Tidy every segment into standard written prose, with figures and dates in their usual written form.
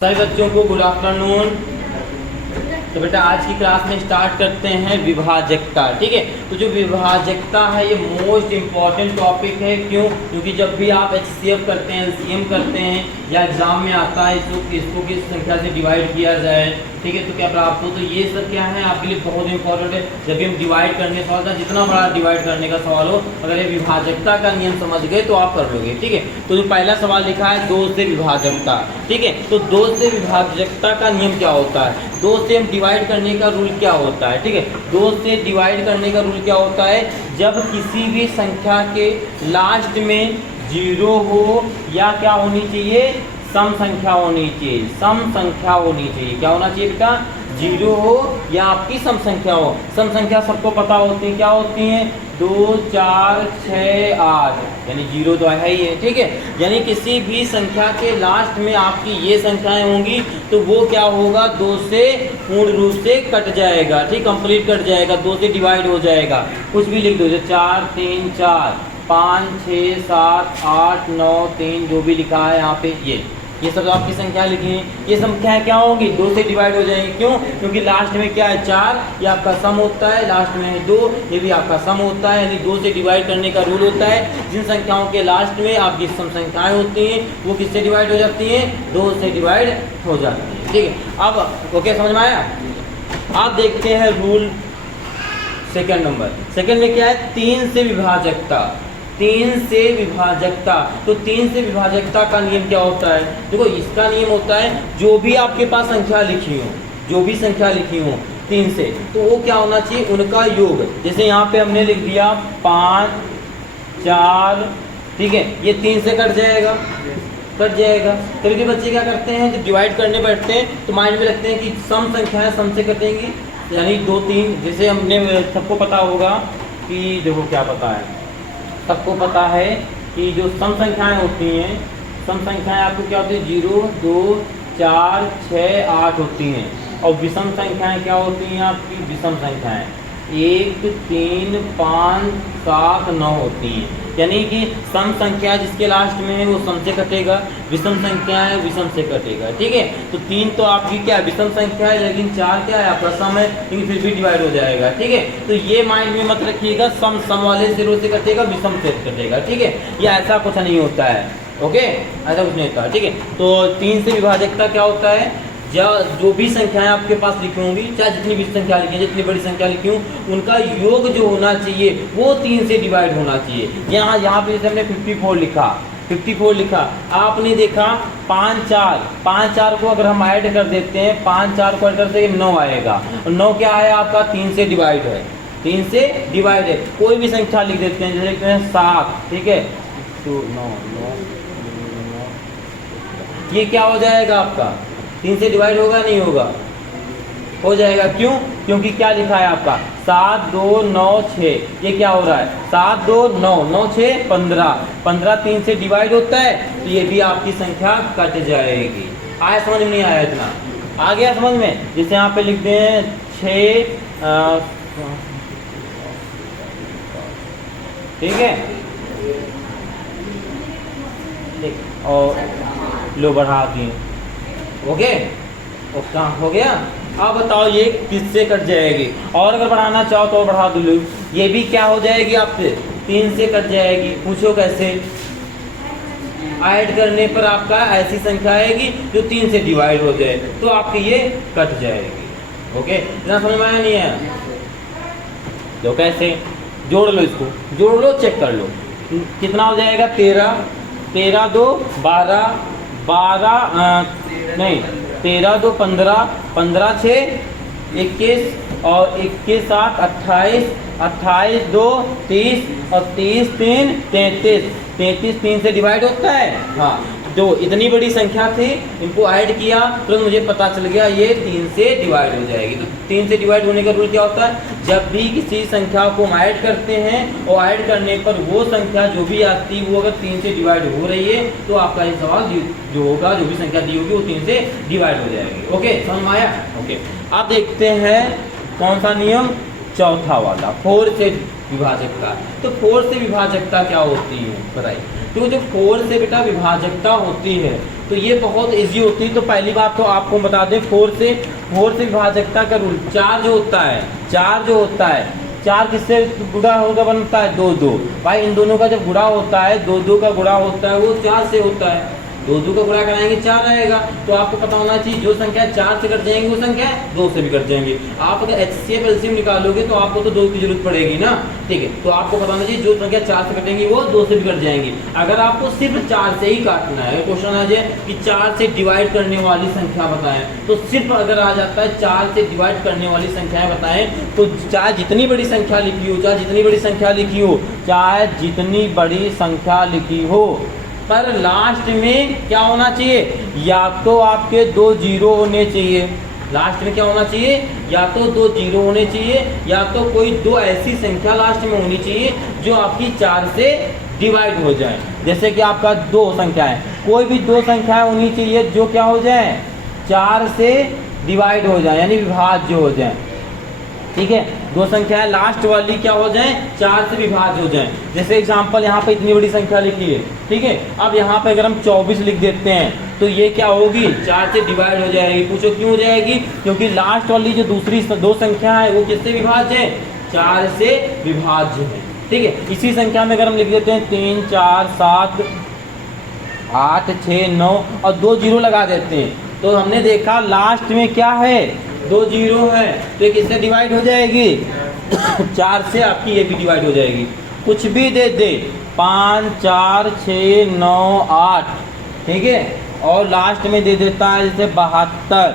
सभी बच्चों को गुड आफ्टरनून। तो बेटा आज की क्लास में स्टार्ट करते हैं विभाजकता। ठीक है, तो जो विभाजकता है ये मोस्ट इम्पॉर्टेंट टॉपिक है। क्यों? क्योंकि जब भी आप HCF करते हैं, LCM करते हैं या एग्जाम में आता है इसको किस संख्या से डिवाइड किया जाए, ठीक है, तो क्या प्राप्त हो, तो ये सब क्या है आपके लिए बहुत इंपॉर्टेंट है। जब भी हम डिवाइड करने सवाल का जितना बड़ा डिवाइड करने का सवाल हो, अगर ये विभाजकता का नियम समझ गए तो आप कर लोगे। ठीक है, तो जो पहला सवाल लिखा है 2 से विभाजकता। ठीक है, तो 2 से विभाजकता का नियम क्या होता है, 2 से हम डिवाइड करने का रूल क्या होता है। ठीक है, 2 से डिवाइड करने का रूल क्या होता है, जब किसी भी संख्या के लास्ट में 0 हो या क्या होनी चाहिए, सम संख्या होनी चाहिए, सम संख्या होनी चाहिए। क्या होना चाहिए बेटा, 0 हो या आपकी सम संख्या हो। सम संख्या सबको पता होती है, क्या होती हैं, 2 4 6 8, यानी 0 तो है ही है। ठीक है, यानी किसी भी संख्या के लास्ट में आपकी ये संख्याएं होंगी तो वो क्या होगा, 2 से पूर्ण रूप से कट जाएगा। ठीक, कंप्लीट कट जाएगा, 2 से डिवाइड हो जाएगा। कुछ भी लिख दो, जो 4 3 4 5 6 7 8 9 3 जो भी लिखा है यहाँ पे ये सब आपकी संख्या लिखी है। ये संख्याएं क्या होंगी, 2 से डिवाइड हो जाएंगी। क्यों? क्योंकि लास्ट में क्या है, 4, ये आपका सम होता है, लास्ट में है 2, ये भी आपका सम होता है, यानी 2 से डिवाइड करने का रूल होता है। जिन संख्याओं के लास्ट में आपकी सम संख्याएं होती हैं वो किससे डिवाइड हो जाती हैं, 2 से डिवाइड हो जाती हैं। ठीक है, अब ओके, समझ में आया। आप देखते हैं रूल सेकेंड नंबर। सेकेंड में क्या है, 3 से विभाजकता। 3 से विभाजकता, तो 3 से विभाजकता का नियम क्या होता है, देखो इसका नियम होता है जो भी आपके पास संख्या लिखी हो, जो भी संख्या लिखी हो 3 से, तो वो क्या होना चाहिए, उनका योग। जैसे यहाँ पे हमने लिख दिया 5 4, ठीक है, ये 3 से कट जाएगा, कट जाएगा। कभी भी बच्चे क्या करते हैं, जब डिवाइड करने बैठते हैं तो माइंड में रखते हैं कि सम संख्याएं सम से कटेंगी, यानी 2 3, जैसे हमने सबको पता होगा कि देखो क्या पता है, सबको पता है कि जो सम संख्याएं होती हैं, सम संख्याएं आपको क्या होती है, 0 2 4 6 8 होती हैं। और विषम संख्याएं क्या होती हैं आपकी, विषम संख्याएं 1 3 5 7 9 होती हैं। यानी कि सम संख्या जिसके लास्ट में है वो सम से कटेगा, विषम संख्या है विषम से कटेगा। ठीक है, तो 3 तो आपकी क्या है, विषम संख्या है, लेकिन 4 क्या है आपका सम है, लेकिन फिर भी डिवाइड हो जाएगा। ठीक है, तो ये माइंड में मत रखिएगा, सम वाले सिरों से कटेगा, विषम से कटेगा। ठीक है, ये ऐसा कुछ नहीं होता है। ओके, ऐसा कुछ नहीं होता है। ठीक है, तो 3 से विभाजकता क्या होता है, जो भी संख्याएं आपके पास लिखी होंगी, चाहे जितनी भी संख्या लिखी है, जितनी बड़ी संख्या लिखी हो, उनका योग जो होना चाहिए वो 3 से डिवाइड होना चाहिए। यहाँ पे जैसे हमने 54 लिखा, 54 लिखा, आपने देखा 5 4 को अगर हम ऐड कर देते हैं, 5 4 को ऐड करते हैं 9 आएगा, और 9 क्या है आपका, 3 से डिवाइड है, 3 से डिवाइड है। कोई भी संख्या लिख देते हैं, जैसे लिखते हैं 7, ठीक है, तो 9 ये क्या हो जाएगा आपका, 3 से डिवाइड होगा नहीं होगा, हो जाएगा। क्यों? क्योंकि क्या लिखा है आपका, 7 2 9 6, ये क्या हो रहा है, 7 2 9 9 6 15, 15 3 से डिवाइड होता है, तो ये भी आपकी संख्या कट जाएगी। आया समझ में, नहीं आया इतना, आ गया समझ में। जैसे यहाँ पे लिखते हैं 6, ठीक है, और लो बढ़ा दिए, ओके, ओके हो गया। अब बताओ ये किससे कट जाएगी, और अगर बढ़ाना चाहो तो बढ़ा दो, ये भी क्या हो जाएगी आपसे, 3 से कट जाएगी। पूछो कैसे, ऐड करने पर आपका ऐसी संख्या आएगी जो 3 से डिवाइड हो जाए तो आपकी ये कट जाएगी। ओके, इतना समझ में आया नहीं है, तो कैसे जोड़ लो, इसको जोड़ लो, चेक कर लो कितना हो जाएगा, 13 13 2 12 12 नहीं 13 2 15 15 6 21 और 21 7 28 28 2 30 और 30 3 33, 33 3 से डिवाइड होता है। हाँ, जो इतनी बड़ी संख्या थी इनको ऐड किया तो मुझे पता चल गया ये 3 से डिवाइड हो जाएगी। तो 3 से डिवाइड होने का रूल क्या होता है, जब भी किसी संख्या को हम ऐड करते हैं और ऐड करने पर वो संख्या जो भी आती है वो अगर 3 से डिवाइड हो रही है तो आपका ये सवाल जो होगा, जो भी संख्या दी होगी वो 3 से डिवाइड हो जाएगी। ओके, समझ में आया। ओके, अब देखते हैं कौन सा नियम, चौथा वाला, 4 से विभाजकता। तो 4 से विभाजकता क्या होती है बताइए। तो जो 4 से बेटा विभाजकता होती है तो ये बहुत इजी होती है। तो पहली बात तो आपको बता दें 4 से विभाजकता का रूल, 4 जो होता है 4 किससे गुणा होगा बनता है 2 2। भाई इन दोनों का जब गुणा होता है 2 2 का गुणा होता है वो 4 से होता है, 2 2 का गुणा कराएंगे 4 आएगा। तो आपको पता होना चाहिए जो संख्या 4 से कट जाएंगी वो संख्या 2 से भी कट जाएंगी। आप अगर HCF LCM निकालोगे तो आपको तो 2 की जरूरत पड़ेगी ना, ठीक है। तो आपको पता होना चाहिए जो संख्या 4 से कटेंगी वो 2 से भी कट जाएंगी। अगर आपको सिर्फ 4 से ही काटना है, क्वेश्चन आ जाए कि 4 से डिवाइड करने वाली संख्या बताएं, तो सिर्फ अगर आ जाता है 4 से डिवाइड करने वाली संख्याएं बताएं तो चाहे जितनी बड़ी संख्या लिखी हो, चाहे जितनी बड़ी संख्या लिखी हो, पर लास्ट में क्या होना चाहिए, या तो आपके 2 जीरो होने चाहिए। लास्ट में क्या होना चाहिए, या तो 2 जीरो होने चाहिए, या तो कोई 2 ऐसी संख्या लास्ट में होनी चाहिए जो आपकी 4 से डिवाइड हो जाए। जैसे कि आपका 2 संख्या है, कोई भी 2 संख्याएं होनी चाहिए जो क्या हो जाए 4 से डिवाइड हो जाए, यानी विभाज्य हो जाए, ठीक है। 2 संख्याएं लास्ट वाली क्या हो जाए 4 से विभाज्य हो जाए। जैसे एग्जांपल यहाँ पे इतनी बड़ी संख्या लिखी है, ठीक है। अब यहाँ पे अगर हम 24 लिख देते हैं तो ये क्या होगी 4 से डिवाइड हो जाएगी। पूछो क्यों हो जाएगी, क्योंकि लास्ट वाली जो दूसरी 2 संख्या है वो किससे विभाज्य है 4 से विभाज्य है, ठीक है। इसी संख्या में अगर हम लिख देते हैं 3 4 7 8 6 9 और 2 जीरो लगा देते हैं तो हमने देखा लास्ट में क्या है 2 जीरो है, तो ये किससे डिवाइड हो जाएगी 4 से। आपकी ये भी डिवाइड हो जाएगी, कुछ भी दे दे 5 4 6 9 8, ठीक है। और लास्ट में दे देता है जैसे 72।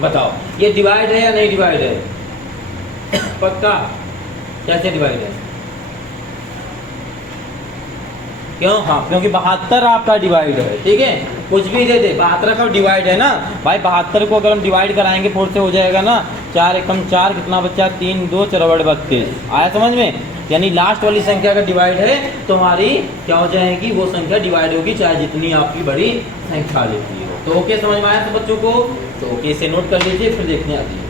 बताओ ये डिवाइड है या नहीं डिवाइड है पक्का, कैसे डिवाइड है, क्यों, हाँ क्योंकि 72 आपका डिवाइड है, ठीक है। कुछ भी दे दे 72 का डिवाइड है ना भाई। 72 को अगर हम डिवाइड कराएंगे 4 से हो जाएगा ना, 4 एकम 4 कितना बच्चा 3 2 4 32 आया समझ में। यानी लास्ट वाली संख्या का डिवाइड है तो हमारी क्या हो जाएगी वो संख्या डिवाइड होगी चाहे जितनी आपकी बड़ी संख्या लेती हो। तो ओके समझ में आया सब बच्चों को, तो ओके से नोट कर लीजिए फिर देखने आती है।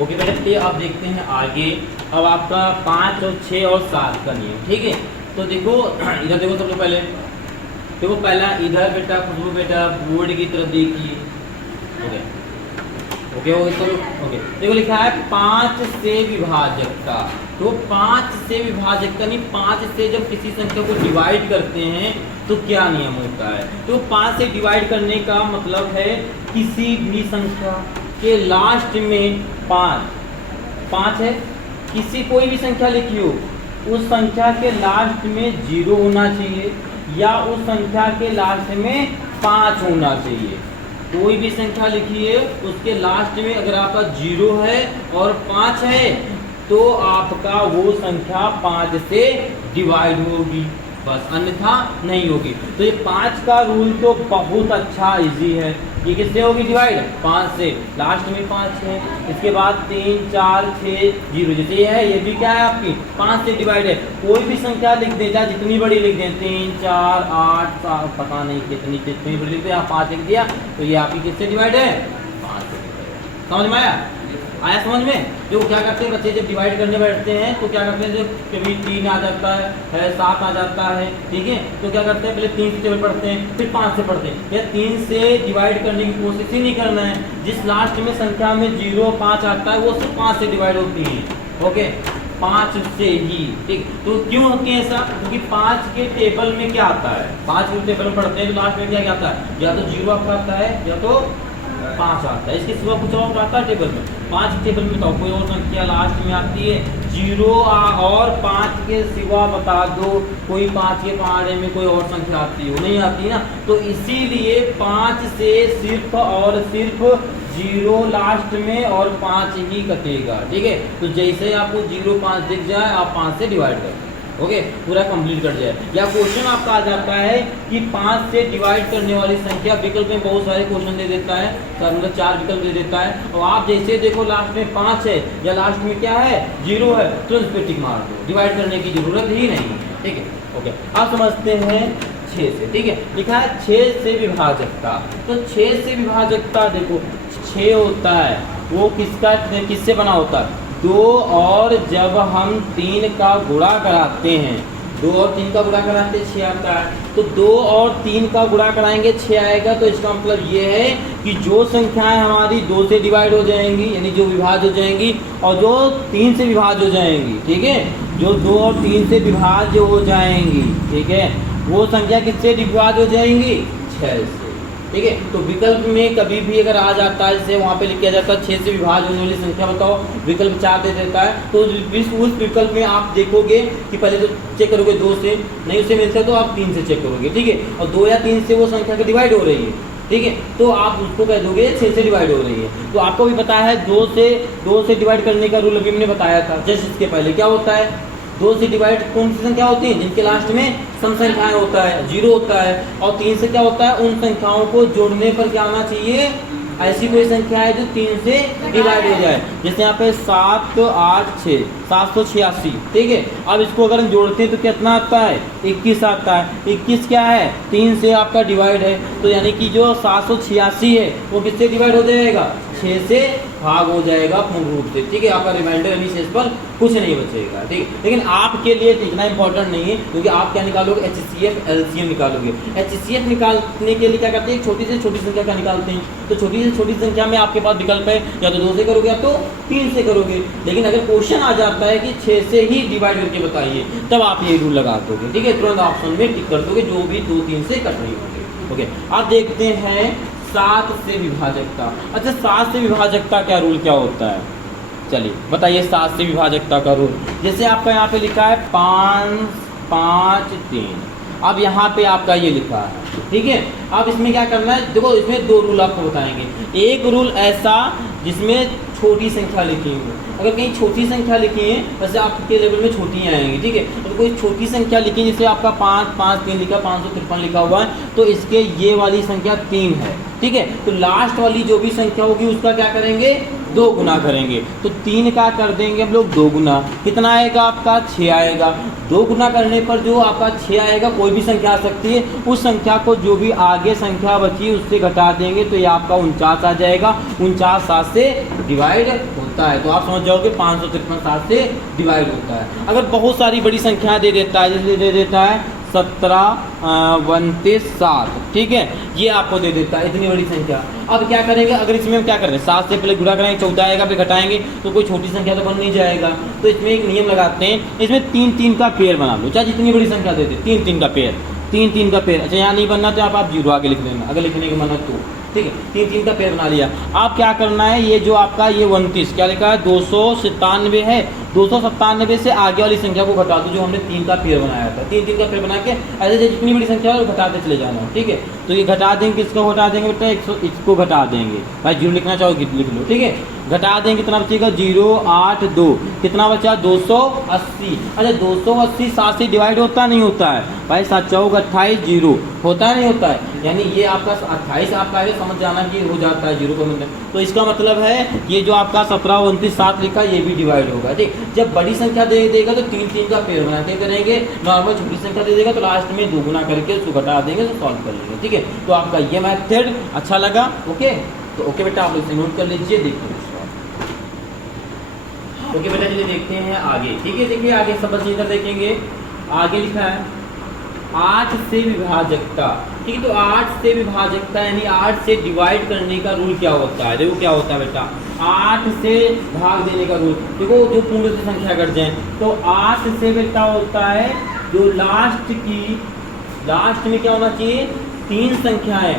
ओके बेटा चलिए आप देखते हैं आगे। अब आपका 5 और 6 और 7 का नियम, ठीक है। तो देखो इधर देखो सबसे पहले, देखो पहला इधर बेटा खुशबू बेटा बोर्ड की तरफ देखिए, ओके ओके देखो लिखा है 5 से विभाजकता। तो 5 से विभाजकता नहीं, 5 से जब किसी संख्या को डिवाइड करते हैं तो क्या नियम होता है। तो 5 से डिवाइड करने का मतलब है किसी भी संख्या के लास्ट में 5 है, किसी कोई भी संख्या लिखी हो उस संख्या के लास्ट में 0 होना चाहिए या उस संख्या के लास्ट में 5 होना चाहिए। कोई भी संख्या लिखी है उसके लास्ट में अगर आपका 0 है और 5 है तो आपका वो संख्या 5 से डिवाइड होगी, बस अन्यथा नहीं होगी। तो ये 5 का रूल तो बहुत अच्छा इजी है। ये किससे होगी डिवाइड 5 से, लास्ट में 5 है, इसके बाद 3 4 6 0 जैसे ये है, ये भी क्या है आपकी 5 से डिवाइड है। कोई भी संख्या लिख दे चाहे जितनी बड़ी लिख दें 3 4 8 7 पता नहीं कितनी बड़ी लिख दे, आप 5 लिख दिया तो ये आपकी किससे डिवाइड है 5 से डिवाइड। समझ में आया समझ में। जो क्या करते हैं बच्चे जब डिवाइड करने बैठते हैं तो क्या करते हैं, जब कभी 3 आ जाता है 7 आ जाता है, ठीक है, तो क्या करते हैं पहले 3 से टेबल पढ़ते हैं फिर 5 से पढ़ते हैं। या 3 से डिवाइड करने की कोशिश ही नहीं करना है, जिस लास्ट में संख्या में 0 5 आता है वो सिर्फ 5 से डिवाइड होती है, ओके 5 से ही, ठीक। तो क्यों होती है ऐसा, क्योंकि 5 के टेबल में क्या आता है, 5 के टेबल में पढ़ते हैं तो लास्ट में क्या आता है, या तो 0 आपका आता है या तो 5 आता है। इसके सिवा कुछ और आता है टेबल में, 5 टेबल में तो कोई और संख्या लास्ट में आती है 0 और 5 के सिवा बता दो कोई 5 के पहाड़े में कोई और संख्या आती है, नहीं आती ना। तो इसीलिए 5 से सिर्फ और सिर्फ 0 लास्ट में और 5 ही कटेगा, ठीक है। तो जैसे आपको 0 5 दिख जाए आप 5 से डिवाइड कर, ओके पूरा कंप्लीट कर जाए। या क्वेश्चन आपका आ जाता है कि 5 से डिवाइड करने वाली संख्या, विकल्प में बहुत सारे क्वेश्चन दे देता है, मतलब 4 विकल्प दे देता है और आप जैसे देखो लास्ट में 5 है या लास्ट में क्या है 0 है तो इस पर टिक मार दो, डिवाइड करने की जरूरत ही नहीं है, ठीक है। ओके अब समझते हैं 6 से, ठीक है। लिखा है 6 से विभाजकता। तो 6 से विभाजकता देखो 6 होता है वो किससे बना होता है 2 और जब हम 3 का गुणा कराते हैं, 2 और 3 का गुणा कराते हैं 6 आता है, तो 2 और 3 का गुणा कराएंगे 6 आएगा। तो इसका मतलब ये है कि जो संख्याएं हमारी 2 से डिवाइड हो जाएंगी, यानी जो विभाज्य हो जाएंगी, और जो 3 से विभाज्य हो जाएंगी, ठीक है, जो 2 और 3 से विभाज्य हो जाएंगी, ठीक है, वो संख्या किससे विभाज्य हो जाएंगी? 6 से, ठीक है। तो विकल्प में कभी भी अगर आ जाता है, जैसे वहाँ पे लिख किया जाता है 6 से विभाज्य होने वाली संख्या बताओ, विकल्प 4 दे देता है, तो उस विकल्प में आप देखोगे कि पहले तो चेक करोगे 2 से, नहीं उसे मिलता है तो आप 3 से चेक करोगे, ठीक है, और 2 या 3 से वो संख्या का डिवाइड हो रही है, ठीक है, तो आप उसको कह दोगे 6 से डिवाइड हो रही है। तो आपको भी पता है 2 से डिवाइड करने का रूल अभी हमने बताया था, जस्ट इसके पहले क्या होता है, 2 से डिवाइड कौन सी संख्या होती है? जिनके लास्ट में सम संख्याएं होता है, 0 होता है। और 3 से क्या होता है? उन संख्याओं को जोड़ने पर क्या आना चाहिए? ऐसी कोई संख्या है जो 3 से डिवाइड हो जाए। जैसे यहाँ पे 7 8 6 786, ठीक है। अब इसको अगर हम जोड़ते हैं तो कितना आता है? 21 आता है। 21 क्या है? 3 से आपका डिवाइड है, तो यानी कि जो 786 है वो किससे डिवाइड हो जाएगा? 6 से भाग हो जाएगा पूर्ण रूप से, ठीक है। आपका रिमाइंडर यानी शेष पर कुछ नहीं बचेगा, ठीक है। लेकिन आपके लिए इतना इंपॉर्टेंट नहीं है, क्योंकि आप क्या निकालोगे? HCF LCM निकालोगे। HCF निकालने के लिए क्या करते हैं? छोटी से छोटी संख्या का निकालते हैं। तो छोटी से छोटी संख्या में आपके पास विकल्प है, या तो 2 से करोगे या तो 3 से करोगे। लेकिन अगर क्वेश्चन आ जाता है कि 6 से ही डिवाइड करके बताइए, तब आप ये रूल लगा दोगे, ठीक है। तुरंत ऑप्शन में टिक कर दोगे जो भी 2 3 से कट नहीं होंगे। ओके, आप देखते हैं 7 से विभाजकता। अच्छा, 7 से विभाजकता क्या रूल क्या होता है? चलिए बताइए 7 से विभाजकता का रूल। जैसे आपका यहाँ पे लिखा है 5 5 3, अब यहाँ पे आपका ये लिखा है, ठीक है। अब इसमें क्या करना है? देखो, इसमें 2 रूल आपको बताएंगे। एक रूल ऐसा जिसमें छोटी संख्या लिखी हो, अगर कहीं छोटी संख्या लिखी है, वैसे आपके लेवल में छोटी आएंगी, ठीक है। तो कोई छोटी संख्या लिखी, जैसे आपका 5 5 3 लिखा, 553 लिखा हुआ है, तो इसके ये वाली संख्या 3 है, ठीक है। तो लास्ट वाली जो भी संख्या होगी उसका क्या करेंगे? 2 गुना करेंगे। तो 3 का कर देंगे हम लोग 2 गुना, कितना आएगा आपका? 6 आएगा। 2 गुना करने पर जो आपका 6 आएगा, कोई भी संख्या आ सकती है, उस संख्या को जो भी आगे संख्या बची उससे घटा देंगे, तो ये आपका 49 आ जाएगा। 49 7 से डिवाइड होता है, तो आप समझ जाओगे 553 7 से डिवाइड होता है। अगर बहुत सारी बड़ी संख्या दे देता है, जैसे दे देता है 17 29 7, ठीक है, ये आपको दे देता है इतनी बड़ी संख्या। अब क्या करेंगे? अगर इसमें हम क्या करें? 7 से पहले गुणा करेंगे, 14 आएगा, फिर घटाएंगे, तो कोई छोटी संख्या तो बन नहीं जाएगा। तो इसमें एक नियम लगाते हैं, इसमें 3 3 का पेयर बना लो, चाहे जितनी बड़ी संख्या दे दे, 3 3 का पेयर, 3 3 का पेयर। अच्छा, यहाँ नहीं बनना तो आप 0 आगे लिख देना, अगर लिखने का मन है तो, ठीक है। 3 3 का पेयर बना लिया। आप क्या करना है? ये जो आपका ये 29 क्या लिखा है? 297 है, 297 से आगे वाली संख्या को घटा दो जो हमने 3 का पेयर बनाया था। 3 3 का पेयर बना के ऐसे जितनी बड़ी संख्या है वो घटाते चले जाना, ठीक है। तो ये घटा देंगे, किसको घटा देंगे बेटा? इसको घटा देंगे। भाई 0 लिखना चाहोगे लिख लो, ठीक है। घटा देंगे, कितना बचेगा? 0 8 2, कितना बचा? 280। अच्छा, 280 7 से डिवाइड होता नहीं होता है भाई? 7 चौक 28 0 होता है नहीं होता है? यानी ये आपका 28 आपका है, समझ जाना कि हो जाता है 0 को मिलता है। तो इसका मतलब है ये जो आपका 17 29 7 लिखा, ये भी डिवाइड होगा, ठीक। जब बड़ी संख्या दे देगा तो 3 3 का पेयर बना के करेंगे। नॉर्मल छोटी संख्या दे देगा तो लास्ट में 2 गुना करके उसको घटा देंगे, तो सॉल्व कर लेंगे, ठीक है। तो आपका ये मेथड अच्छा लगा? ओके, तो ओके बेटा, आप इसे नोट कर लीजिए। देखिए ओके बेटा, चलिए देखते हैं आगे, ठीक है। देखिए आगे सब बच्चे इधर देखेंगे, आगे लिखा है 8 से विभाजकता, ठीक है। तो 8 से विभाजकता यानी 8 से डिवाइड करने का रूल क्या होता है? देखो क्या होता है बेटा, 8 से भाग देने का रूल। देखो जो पूर्ण से संख्या कट जाए, तो 8 से बेटा होता है जो लास्ट में क्या होना चाहिए? 3 संख्याएं,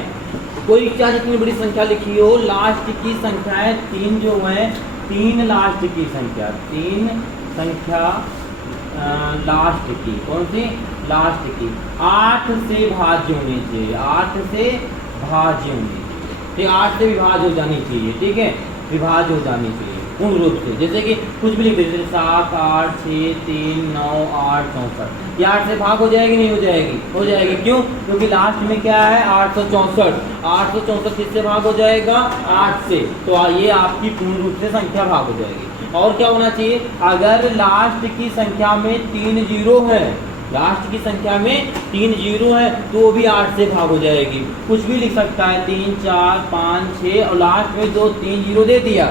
कोई क्या जितनी बड़ी संख्या लिखी हो, लास्ट की संख्याएं 3 जो है, 3 लास्ट की संख्या, 3 संख्या लास्ट की, कौन सी? लास्ट की 8 से भाज्य होनी चाहिए, 8 से भाज्य होनी चाहिए, ठीक। 8 से विभाज्य हो जानी चाहिए, ठीक है, विभाज्य हो जानी चाहिए पूर्ण रूप से। जैसे कि कुछ भी लिख देते 7 8 6 3 9 8 64, ये 8 से भाग हो जाएगी नहीं हो जाएगी? हो जाएगी। क्यों? क्योंकि लास्ट में क्या है? 864। 864 किससे भाग हो जाएगा? 8 से। तो ये आपकी पूर्ण रूप से संख्या भाग हो जाएगी। और क्या होना चाहिए? अगर लास्ट की संख्या में 3 0 है, लास्ट की संख्या में 3 0 है, तो भी 8 से भाग हो जाएगी। कुछ भी लिख सकता है, 3 4 5 6, और लास्ट में 2 3 0 दे दिया,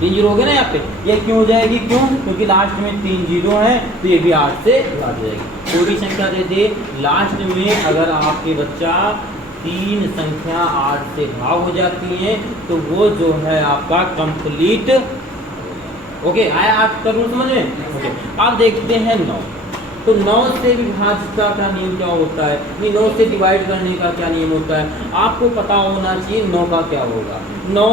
3 जीरो हो गए ना यहाँ पे, ये क्यों हो जाएगी, क्यों, क्योंकि लास्ट में 3 जीरो है तो ये भी 8 से भाग जाएगी। कोई भी संख्या दे दे लास्ट में, अगर आपके बच्चा 3 संख्या 8 से भाग हो जाती है तो वो जो है आपका कंप्लीट। ओके, आया आपका रूल समझ में? ओके, अब देखते हैं 9। तो 9 से विभाज्यता का नियम क्या होता है, ये 9 से डिवाइड करने का क्या नियम होता है, आपको पता होना चाहिए 9 का क्या होगा। 9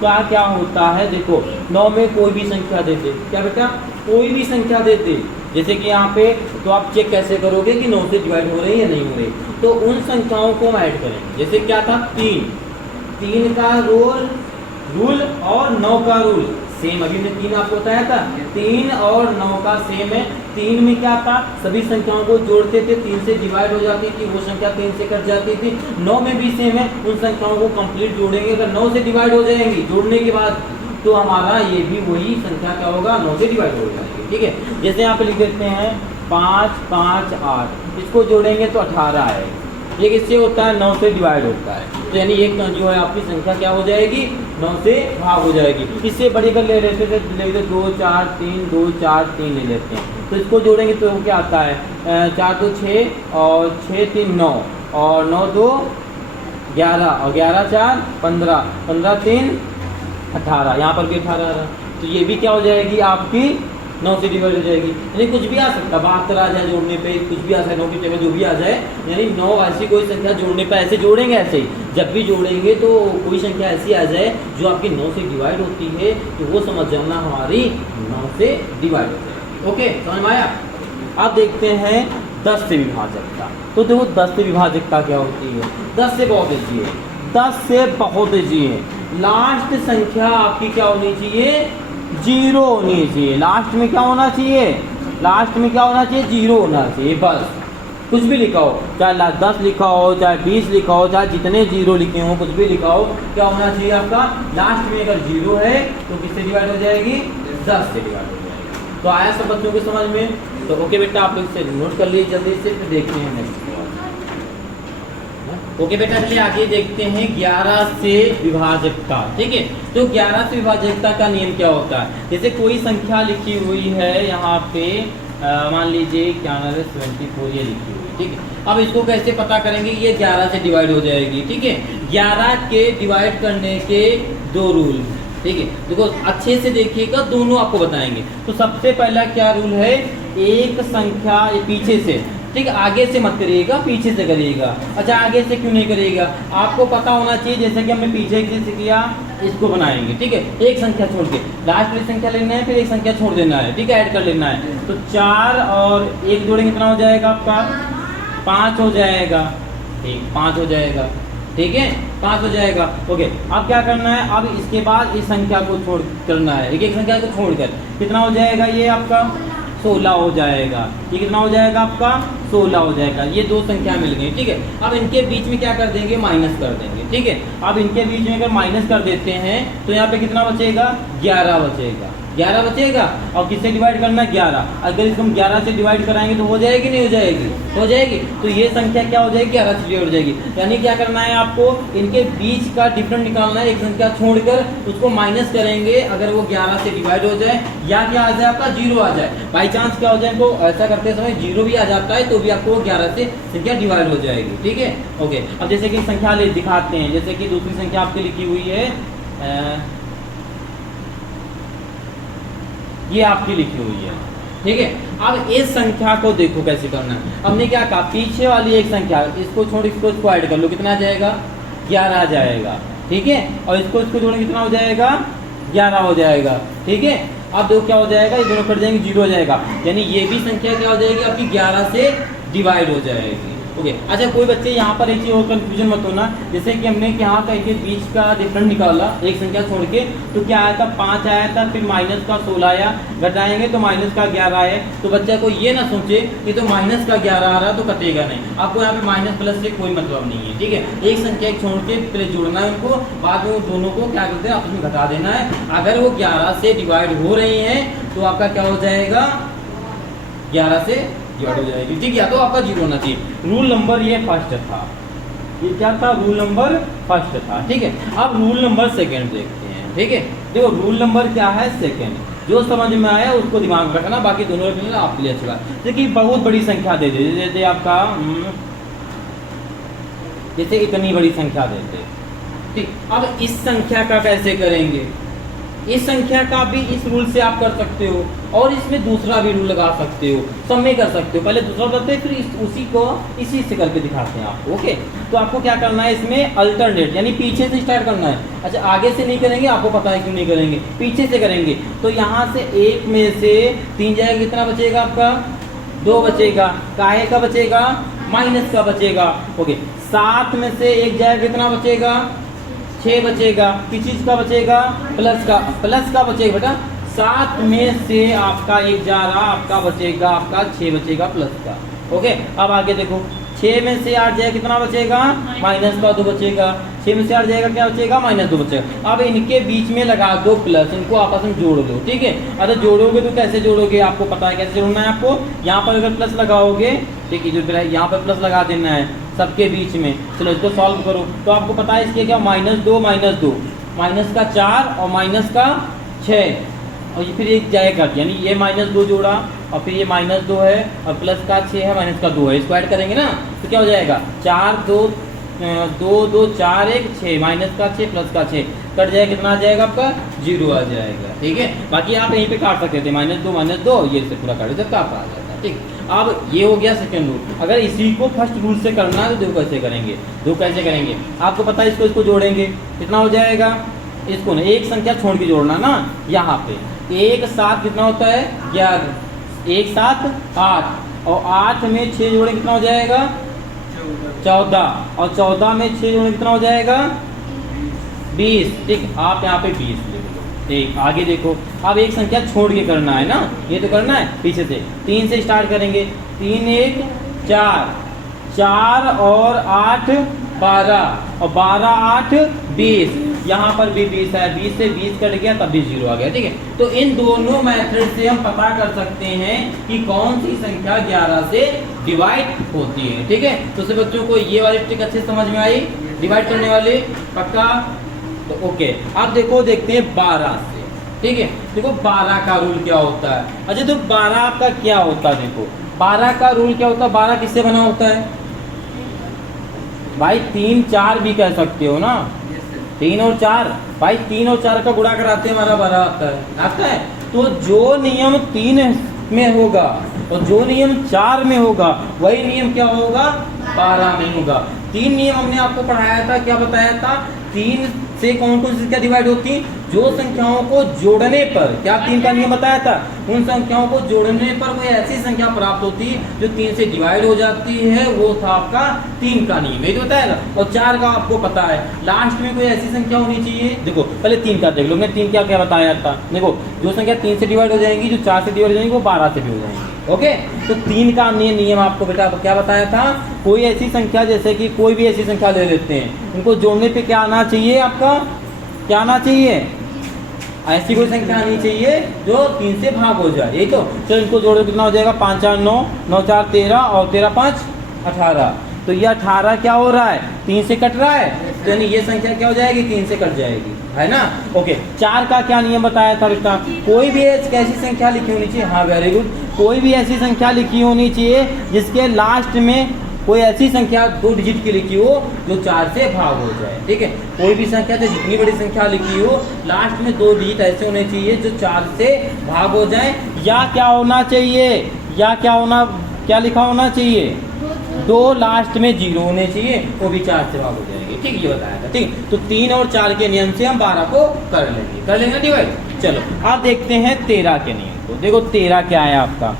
का क्या होता है, देखो 9 में कोई भी संख्या दे दे, क्या बेटा, कोई भी संख्या दे दे, जैसे कि यहाँ पे, तो आप चेक कैसे करोगे कि 9 से डिवाइड हो रही है या नहीं हो रही, तो उन संख्याओं को हम ऐड करेंगे। जैसे क्या था, 3 का रूल और 9 का रूल सेम, अभी मैं 3 आपको बताया था, 3 और 9 का सेम है। 3 में क्या था, सभी संख्याओं को जोड़ते थे, 3 से डिवाइड हो जाती थी, वो संख्या 3 से कट जाती थी। 9 में भी सेम है, उन संख्याओं को कंप्लीट जोड़ेंगे, अगर 9 से डिवाइड हो जाएंगी जोड़ने के बाद, तो हमारा ये भी वही संख्या क्या होगा, 9 से डिवाइड हो जाएगी। ठीक है, जैसे यहाँ पे लिख देते हैं 5 5 8, इसको जोड़ेंगे तो 18 आएगा। ये किससे होता है, 9 से डिवाइड होता है, तो यानी एक जो है आपकी संख्या क्या हो जाएगी, 9 से भाग हो जाएगी। इससे बड़ी कर ले लेते थे, ले लेते 2 4 3 2 4 3 ले लेते हैं, तो इसको जोड़ेंगे तो क्या आता है, 4 2 6 और 6 3 9 और 9 2 11 और 11 4 15 15 3 18, यहाँ पर भी 18 आ रहा, तो ये भी क्या हो जाएगी आपकी 9 से डिवाइड हो जाएगी। यानी कुछ भी आ सकता है, 72 आ जाए जोड़ने पे, कुछ भी आ सकता है, 9 की टेबल जो भी आ जाए, यानी 9 ऐसी कोई संख्या जोड़ने पे ऐसे जोड़ेंगे, ऐसे ही जब भी जोड़ेंगे तो कोई संख्या ऐसी आ जाए जो आपकी 9 से डिवाइड होती है, तो वो समझ जाना हमारी 9 से डिवाइड हो जाएगी। ओके, समझ में आया? अब देखते हैं 10 से विभाजकता। तो देखो 10 से विभाजकता क्या होती है, 10 से बहुत ईजी है, 10 से बहुत ईजी है। लास्ट संख्या आपकी क्या होनी चाहिए, 0 होनी चाहिए। लास्ट में क्या होना चाहिए, लास्ट में क्या होना चाहिए, 0 होना चाहिए, बस। कुछ भी लिखा हो, चाहे 10 लिखा हो, चाहे 20 लिखा हो, चाहे जितने 0 लिखे हो, कुछ भी लिखा हो, क्या होना चाहिए आपका, लास्ट में अगर 0 है तो किससे डिवाइड हो जाएगी, 10 से डिवाइड हो जाएगी। तो आया सब बच्चों को समझ में? तो ओके बेटा, आप लोग इसे नोट कर लीजिए जल्दी से, फिर देखते हैं नेक्स्ट। ओके बेटा, चलिए आगे देखते हैं 11 से विभाजकता। ठीक है, तो 11 से विभाजकता का नियम क्या होता है, जैसे कोई संख्या लिखी हुई है यहाँ पे, मान लीजिए क्या नाम है, 74 ये लिखी हुई है। ठीक है, अब इसको कैसे पता करेंगे, ये 11 से डिवाइड हो जाएगी। ठीक है, 11 के डिवाइड करने के 2 रूल। ठीक है, देखो अच्छे से देखिएगा, दोनों आपको बताएंगे। तो सबसे पहला क्या रूल है, एक संख्या पीछे से, ठीक है, आगे से मत करिएगा, पीछे से करिएगा। अच्छा, आगे से क्यों नहीं करिएगा, आपको पता होना चाहिए, जैसे कि हमने पीछे से किया, इसको बनाएंगे। ठीक है, एक संख्या छोड़ के लास्ट वाली संख्या लेना है, फिर एक संख्या छोड़ देना है। ठीक है, ऐड कर लेना है, तो 4 और 1 जोड़ेंगे कितना हो जाएगा आपका, 5 हो जाएगा। ठीक, 5 हो जाएगा। ठीक है, 5 हो जाएगा। ओके, अब क्या करना है, अब इसके बाद इस संख्या को छोड़ करना है, एक संख्या को छोड़कर कितना हो जाएगा, ये आपका 16 हो जाएगा। ये कितना हो जाएगा आपका, 16 हो जाएगा। ये 2 संख्या मिल गई। ठीक है, अब इनके बीच में क्या कर देंगे, माइनस कर देंगे। ठीक है, अब इनके बीच में अगर माइनस कर देते हैं तो यहाँ पे कितना बचेगा, 11 बचेगा। 11 बचेगा, और किससे डिवाइड करना है, 11। अगर इसको हम 11 से डिवाइड कराएंगे तो हो जाएगी, नहीं हो जाएगी, हो जाएगी। तो ये संख्या क्या हो जाएगी, 11 से डिवाइड हो जाएगी। यानी क्या करना है आपको, इनके बीच का डिफरेंस निकालना है, एक संख्या छोड़कर उसको माइनस करेंगे, अगर वो 11 से डिवाइड हो जाए, या क्या आ जाए आपका, 0 आ जाए। बाई चांस क्या हो जाए, तो ऐसा करते समय 0 भी आ जाता है तो भी आपको 11 से संख्या डिवाइड हो जाएगी। ठीक है, ओके। अब जैसे कि संख्या ले दिखाते हैं, जैसे कि दूसरी संख्या आपकी लिखी हुई है, ये आपकी लिखी हुई है। ठीक है, अब इस संख्या को देखो कैसे करना है। हमने क्या कहा, पीछे वाली एक संख्या, इसको छोड़ इसको ऐड कर लो, कितना आ जाएगा, 11 आ जाएगा। ठीक है, और इसको जोड़ें कितना हो जाएगा, 11 हो जाएगा। ठीक है, अब देखो क्या हो जाएगा, ये दोनों कट जाएंगे, 0 हो जाएगा। यानी ये भी संख्या क्या हो जाएगी आपकी, 11 से डिवाइड हो जाएगी। ओके, अच्छा कोई बच्चे यहाँ पर एक चीज़ और कंफ्यूजन मत होना, जैसे कि हमने यहाँ का के बीच का डिफरेंस निकाला एक संख्या छोड़ के, तो क्या आया था, 5 आया था, फिर माइनस का 16 आया, घटाएंगे तो माइनस का 11 आया। तो बच्चा को ये ना सोचे कि तो माइनस का 11 आ रहा तो कटेगा नहीं, आपको यहाँ पे माइनस प्लस से कोई मतलब नहीं है। ठीक है, एक संख्या छोड़ के पहले जोड़ना है उनको, बाद में दोनों को क्या करते हैं, आपस में घटा देना है। अगर वो 11 से डिवाइड हो रही हैं तो आपका क्या हो जाएगा, 11 से डिवाइड हो जाएगी। ठीक है, तो आपका 0 होना चाहिए। रूल नंबर ये फर्स्ट था, ये क्या था, रूल नंबर फर्स्ट था। ठीक है, अब रूल नंबर सेकंड देखते हैं। ठीक है, देखो रूल नंबर क्या है, सेकेंड। जो समझ में आया उसको दिमाग में रखना, बाकी दोनों रखना आपके लिए अच्छी बात। देखिए बहुत बड़ी संख्या दे दे, जैसे आपका जैसे इतनी बड़ी संख्या देते, ठीक। अब इस संख्या का कैसे करेंगे, इस संख्या का भी इस रूल से आप कर सकते हो, और इसमें दूसरा भी रूल लगा सकते हो, सब में कर सकते हो। पहले दूसरा बताते हैं, फिर उसी को इसी से करके दिखाते हैं आपको। ओके, तो आपको क्या करना है इसमें, अल्टरनेट यानी पीछे से स्टार्ट करना है। अच्छा, आगे से नहीं करेंगे, आपको पता है क्यों नहीं करेंगे, पीछे से करेंगे। तो यहाँ से 1 में से 3 जाएगा, कितना बचेगा आपका, 2 बचेगा। काहे का बचेगा, माइनस का बचेगा। ओके, 7 में से 1 जाएगा, कितना बचेगा, 6 बचेगा। किस चीज़ का बचेगा, प्लस का, प्लस का बचेगा बेटा। 7 में से आपका 1 जा रहा, आपका बचेगा, आपका 6 बचेगा प्लस का। ओके, अब आगे देखो, 6 में से 8 जाएगा, कितना बचेगा, माइनस का 2 बचेगा। 6 में से 8 जाएगा, क्या बचेगा, -2 बचेगा। अब इनके बीच में लगा दो प्लस, इनको आपस में जोड़ दो, ठीक है। अगर जोड़ोगे तो कैसे जोड़ोगे, आपको पता है कैसे जोड़ना है आपको। यहाँ पर अगर प्लस लगाओगे, ठीक है, जो यहाँ पर प्लस लगा देना है सबके बीच में। चलो इसको सॉल्व करो, तो आपको पता है इसके क्या, -2 -2 माइनस का 4 और माइनस का 6, और ये फिर एक जाएगा, यानी ये -2 जोड़ा, और फिर ये -2 है, और प्लस का 6 है, माइनस का 2 है। इसको ऐड करेंगे ना, तो क्या हो जाएगा, 4 2 2 2 4 1 6, माइनस का 6 प्लस का 6 कट जाएगा, कितना आ जाएगा आपका, 0 आ जाएगा, ठीक है। बाकी आप यहीं पे काट सकते थे, -2 ये से पूरा काट सकते, आपका आ जाता है, ठीक। अब ये हो गया सेकंड रूल। अगर इसी को फर्स्ट रूल से करना है तो देखो कैसे करेंगे, कैसे करेंगे, आपको पता है। इसको जोड़ेंगे, कितना हो जाएगा, इसको ना एक संख्या छोड़ के जोड़ना ना, यहाँ पे 1 7 कितना होता है, 11, 1 7 8, और 8 में 6 जोड़े कितना हो जाएगा, 14, और 14 में 6 जोड़े कितना हो जाएगा, 20, ठीक। आप यहाँ पे 20 ले लो, ठीक। आगे देखो, अब एक संख्या छोड़ के करना है ना, ये तो करना है पीछे से। 3 से स्टार्ट करेंगे, 3 1 4, 4 और 8 12, और 12 8 20, यहाँ पर भी 20 है, 20 से 20 कट गया, तब भी 0 आ गया, ठीक है। तो इन दोनों मेथड से हम पता कर सकते हैं कि कौन सी संख्या 11 से डिवाइड होती है, ठीक है। तो सब बच्चों को ये वाली ट्रिक अच्छे समझ में आई, डिवाइड करने वाले, पक्का। तो ओके, अब देखो, देखते हैं 12 से, ठीक है। देखो 12 का रूल क्या होता है। अच्छा, तो 12 का क्या होता है, देखो 12 का रूल क्या होता है। 12 किससे बना होता है भाई, 3 4 भी कह सकते हो ना, 3 और 4 भाई, 3 और 4 का गुणा कराते हैं, हमारा 12 आता है। तो जो नियम 3 में होगा और जो नियम 4 में होगा, वही नियम क्या होगा, 12 में होगा। 3 नियम हमने आपको पढ़ाया था, क्या बताया था, 3 से कौन कौन सी संख्या डिवाइड होती, जो संख्याओं को जोड़ने पर, क्या 3 का नियम बताया था, उन संख्याओं को जोड़ने पर कोई ऐसी संख्या प्राप्त होती जो 3 से डिवाइड हो जाती है, वो था आपका 3 का नियम, ये तो बताया था। और 4 का आपको पता है, लास्ट में कोई ऐसी संख्या होनी चाहिए। देखो पहले 3 का देख लो, मैंने 3 क्या क्या बताया था। देखो जो संख्या 3 से डिवाइड हो जाएंगी, जो 4 से डिवाइड हो जाएंगी, वो 12 से भी हो जाएंगी। ओके, तो 3 का नियम आपको बेटा क्या बताया था, कोई ऐसी संख्या, जैसे कि कोई भी ऐसी संख्या ले लेते हैं, उनको जोड़ने पे क्या आना चाहिए, आपका क्या आना चाहिए, ऐसी कोई संख्या आनी चाहिए जो 3 से भाग हो जाए, यही तो। चलो इनको जोड़ो, कितना हो जाएगा, 5 4 9, 9 4 13, और 13 5 18। तो ये 18 क्या हो रहा है, 3 से कट रहा है, तो यानी ये संख्या क्या हो जाएगी, 3 से कट जाएगी, है ना। ओके, 4 का क्या नियम बताया था बेटा, कोई भी ऐसी संख्या लिखी होनी चाहिए, हाँ वेरी गुड, कोई भी ऐसी संख्या लिखी होनी चाहिए जिसके लास्ट में कोई ऐसी संख्या 2 डिजिट की लिखी हो जो 4 से भाग हो जाए, ठीक है। कोई भी संख्या, तो जितनी बड़ी संख्या लिखी हो, लास्ट में 2 डिजिट ऐसे होने चाहिए जो 4 से भाग हो जाए, या क्या होना चाहिए, या क्या लिखा होना चाहिए, 2 लास्ट में 0 होने चाहिए, वो भी 4 से भाग हो जाएंगे, ठीक, ये बताया था, ठीक। तो 3 और 4 के नियम से हम 12 को कर लेंगे डिवाइड। चलो अब देखते हैं 13 के नियम को। देखो 13 क्या है आपका,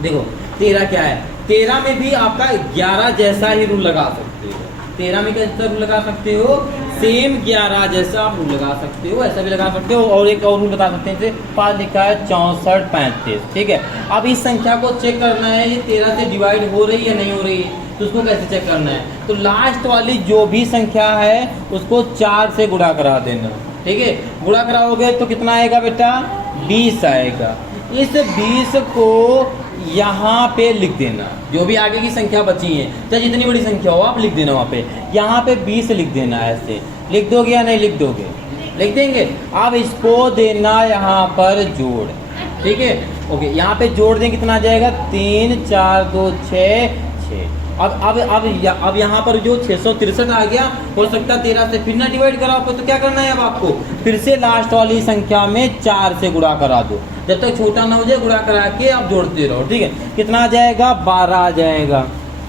देखो 13 क्या है, 13 में भी आपका 11 जैसा ही रूल लगा सकते हो। 13 में कैसा रूल लगा सकते हो, सेम 11 जैसा आप रूल लगा सकते हो, ऐसा भी लगा सकते हो। और एक और रूल बता सकते हैं, जैसे 5 लिखा है 64 35, ठीक है। अब इस संख्या को चेक करना है, ये 13 से डिवाइड हो रही है नहीं हो रही है, तो उसको कैसे चेक करना है, तो लास्ट वाली जो भी संख्या है उसको 4 से गुणा करा देना, ठीक है। गुणा कराओगे तो कितना आएगा बेटा, 20 आएगा। इस 20 को यहाँ पे लिख देना, जो भी आगे की संख्या बची है, चाहे जितनी बड़ी संख्या हो आप लिख देना वहाँ पे, यहाँ पे 20 लिख देना, ऐसे लिख दोगे या नहीं लिख दोगे, लिख देंगे। अब इसको देना यहाँ पर जोड़, ठीक है। ओके, यहाँ पे जोड़ दें, कितना आ जाएगा 3 4 2 6 6। अब यहाँ पर जो 663 आ गया, हो सकता है 13 से फिर ना डिवाइड करा आपको, तो क्या करना है अब आपको फिर से लास्ट वाली संख्या में 4 से गुणा करा दो, जब तक छोटा ना हो जाए गुणा करा के आप जोड़ते रहो, ठीक है। कितना आ जाएगा 12 आ जाएगा,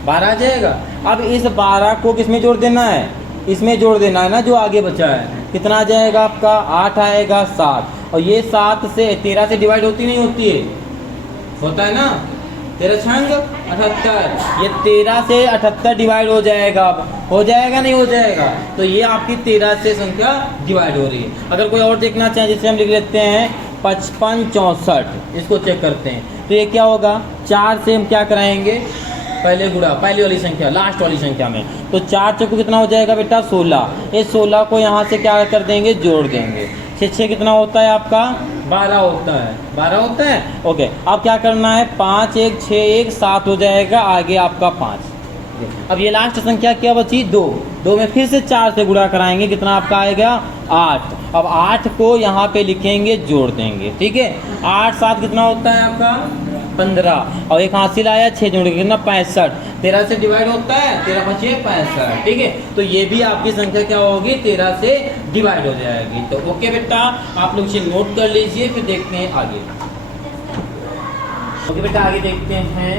12 आ जाएगा। अब इस 12 को किस में जोड़ देना है, इसमें जोड़ देना है ना जो आगे बचा है। कितना आ जाएगा आपका 8 आएगा 7, और ये 7 से 13 से डिवाइड होती नहीं होती है, होता है ना, 13 छंग 78, ये 13 से 78 डिवाइड हो जाएगा। अब हो जाएगा नहीं हो जाएगा, तो ये आपकी 13 से संख्या डिवाइड हो रही है। अगर कोई और देखना चाहे, जिसे हम लिख लेते हैं 55 64, इसको चेक करते हैं, तो ये क्या होगा 4 से हम क्या कराएंगे पहले गुणा, पहली वाली संख्या लास्ट वाली संख्या में, तो 4 चौको कितना हो जाएगा बेटा 16। ये 16 को यहाँ से क्या कर देंगे जोड़ देंगे, 6 कितना होता है आपका 12 होता है, 12 होता है। ओके, अब क्या करना है 5 1 6 1 7 हो जाएगा, आगे आपका 5। अब ये लास्ट संख्या क्या बची 2 में फिर से 4 से गुणा कराएंगे, कितना आपका आएगा 8। अब 8 को यहाँ पे लिखेंगे जोड़ देंगे, ठीक है। 8 7 कितना होता है आपका 15, और एक हासिल आया 6 जोड़ के कितना 65, 13 से डिवाइड होता है, 13 बचे 65, ठीक है। तो ये भी आपकी संख्या क्या होगी 13 से डिवाइड हो जाएगी। तो ओके बेटा, आप लोग इसे नोट कर लीजिए, फिर देखते हैं आगे। ओके बेटा, आगे देखते हैं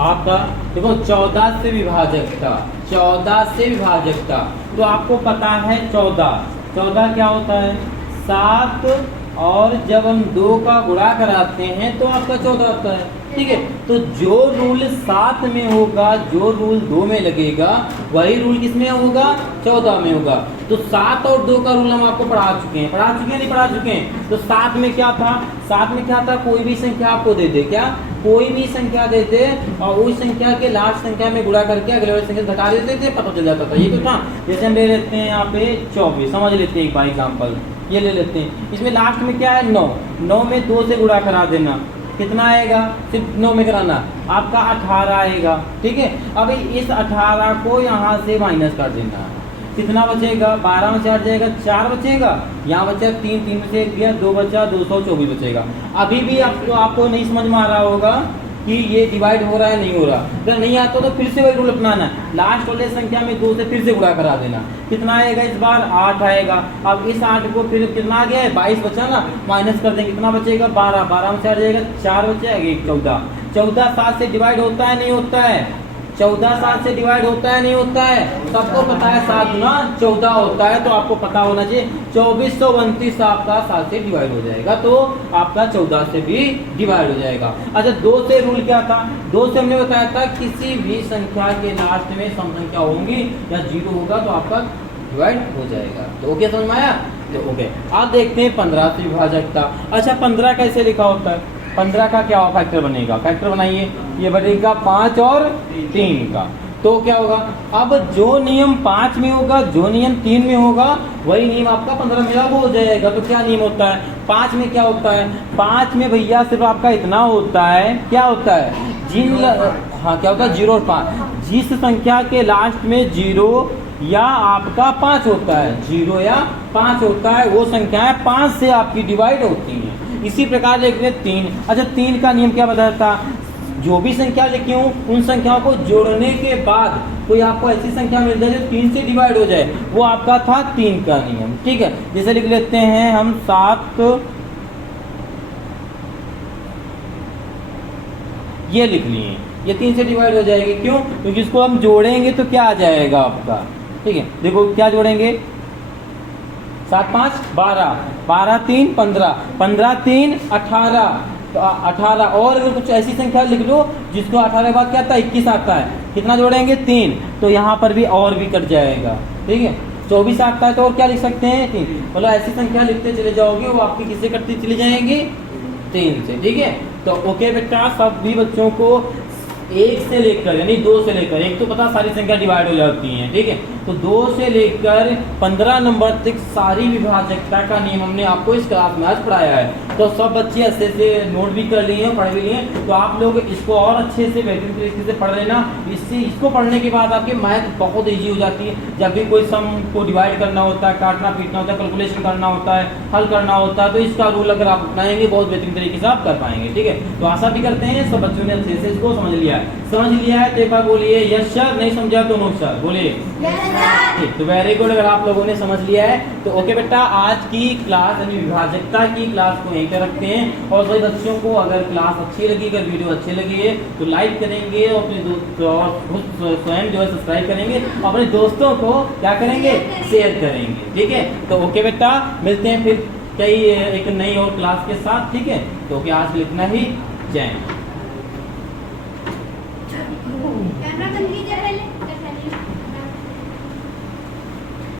आपका, देखो 14 से विभाजकता, 14 से विभाजकता, तो आपको पता है 14 क्या होता है 7, और जब हम 2 का गुणा कराते हैं तो आपका 14 आता है, ठीक है। तो जो रूल 7 में होगा, जो रूल 2 में लगेगा, वही रूल किस में होगा 14 में होगा। तो 7 और 2 का रूल हम आपको पढ़ा चुके हैं, नहीं पढ़ा चुके हैं। तो 7 में क्या था, 7 में क्या था, कोई भी संख्या आपको दे दे, क्या कोई भी संख्या देते और उस संख्या के लास्ट संख्या में गुणा करके अगले वाली संख्या घटा देते थे, पता चल जाता था। ये तो था, जैसे हम ले लेते हैं यहाँ पे 24, समझ लेते हैं एक बार एग्जाम्पल, ये ले लेते हैं। इसमें लास्ट में क्या है 9 में 2 से गुणा करा देना, कितना आएगा, सिर्फ 9 में कराना, आपका 18 आएगा, ठीक है। अब इस 18 को यहाँ से माइनस कर देना, कितना बचेगा 12 में से हट जाएगा 4 बचेगा, यहाँ बचा 3 में से 1 दिया 2 बचा, 224 बचेगा। अभी भी आपको नहीं समझ में आ रहा होगा कि ये डिवाइड हो रहा है नहीं हो रहा, अगर नहीं आता तो फिर से वही रूल अपनाना है, लास्ट वाले संख्या में 2 से फिर से गुणा करा देना। कितना आएगा इस बार 8 आएगा। अब इस 8 को फिर कितना आ गया है 22 बचा ना, माइनस कर देंगे, कितना बचेगा 12 में से हट जाएगा 4 बचेगा, 1 14 7 से डिवाइड होता है नहीं होता है, 14 7 से डिवाइड होता है नहीं होता है, सबको पता है 7 गुना 14 होता है, तो आपको पता होना चाहिए 2429 आपका 7 से डिवाइड हो जाएगा, तो आपका 14 से भी डिवाइड हो जाएगा। अच्छा 2 से रूल क्या था, 2 से हमने बताया था किसी भी संख्या के लास्ट में सम संख्या होंगी या 0 होगा तो आपका डिवाइड हो जाएगा। तो ओके, समझ में आया। तो ओके, आप देखते हैं 15 से विभाजकता। अच्छा 15 कैसे लिखा होता है, 15 का क्या फैक्टर बनेगा, फैक्टर बनाइए, ये बनेगा 5 और 3 का, तो क्या होगा, अब जो नियम 5 में होगा, जो नियम 3 में होगा, वही नियम आपका 15 में लागू हो जाएगा। तो क्या नियम होता है 5 में, क्या होता है 5 में भैया सिर्फ आपका इतना होता है, क्या होता है क्या होता है 0 और 5, जिस संख्या के लास्ट में 0 या आपका 5 होता है, 0 या 5 होता है, वो संख्याएं 5 से आपकी डिवाइड होती हैं। इसी प्रकार देखते हैं 3। अच्छा 3 का नियम क्या बताता, जो भी संख्या लिखी हूँ उन संख्याओं को जोड़ने के बाद कोई आपको ऐसी संख्या मिल जाए जो 3 से डिवाइड हो जाए, वो आपका था 3 का नियम, ठीक है। जैसे लिख लेते हैं हम 7, ये लिख लिए, ये 3 से डिवाइड हो जाएगी, क्यों, क्योंकि इसको हम जोड़ेंगे तो क्या आ जाएगा आपका, ठीक है। देखो क्या जोड़ेंगे, 7 5 12, 12 3 15, 15 3 18, तो 18, और अगर कुछ ऐसी संख्या लिख लो जिसको 18 के बाद क्या आता है 21 आता है, कितना जोड़ेंगे 3, तो यहाँ पर भी और भी कट जाएगा, ठीक है। 24 आता है तो और क्या लिख सकते हैं 3, मतलब ऐसी संख्या लिखते चले जाओगे वो आपकी किससे कटती चली जाएंगी 3 से, ठीक है। तो ओके बेटा, सभी बच्चों को 1 से लेकर यानी 2 से लेकर, एक तो पता सारी संख्या डिवाइड हो जाती हैं, ठीक है, तो 2 से लेकर 15 नंबर तक सारी विभाजकता का नियम हमने आपको इस क्लास में आज पढ़ाया है। तो सब बच्चे अच्छे से नोट भी कर लिए हैं, पढ़ भी लिए हैं, तो आप लोग इसको और अच्छे से बेहतरीन तरीके से पढ़ लेना। इसको पढ़ने के बाद आपकी मैथ बहुत ईजी हो जाती है। जब भी कोई सम को डिवाइड करना होता है, काटना पीटना होता है, कैलकुलेशन करना होता है, हल करना होता है, तो इसका रूल अगर आप अपनाएंगे बहुत बेहतरीन तरीके से आप कर पाएंगे। ठीक है, तो आशा भी करते हैं सब बच्चों ने अच्छे से इसको समझ लिया है। समझ लिया है तो एक बार बोलिए यस सर, नहीं समझा तो नो सर, बोलिए ठीक। तो वेरी गुड, अगर आप लोगों ने समझ लिया है तो ओके बेटा, आज की क्लास यानी विभाजकता की क्लास को यहीं पर रखते हैं। और सभी बच्चों को अगर क्लास अच्छी लगी, अगर वीडियो अच्छी लगी है तो लाइक करेंगे और अपने दोस्तों और खुद स्वयं जो है सब्सक्राइब करेंगे, अपने दोस्तों को क्या करेंगे, शेयर करेंगे। ठीक है, तो ओके बेटा, मिलते हैं फिर कई एक नई और क्लास के साथ। ठीक है, तो ओके, आज इतना ही। जय।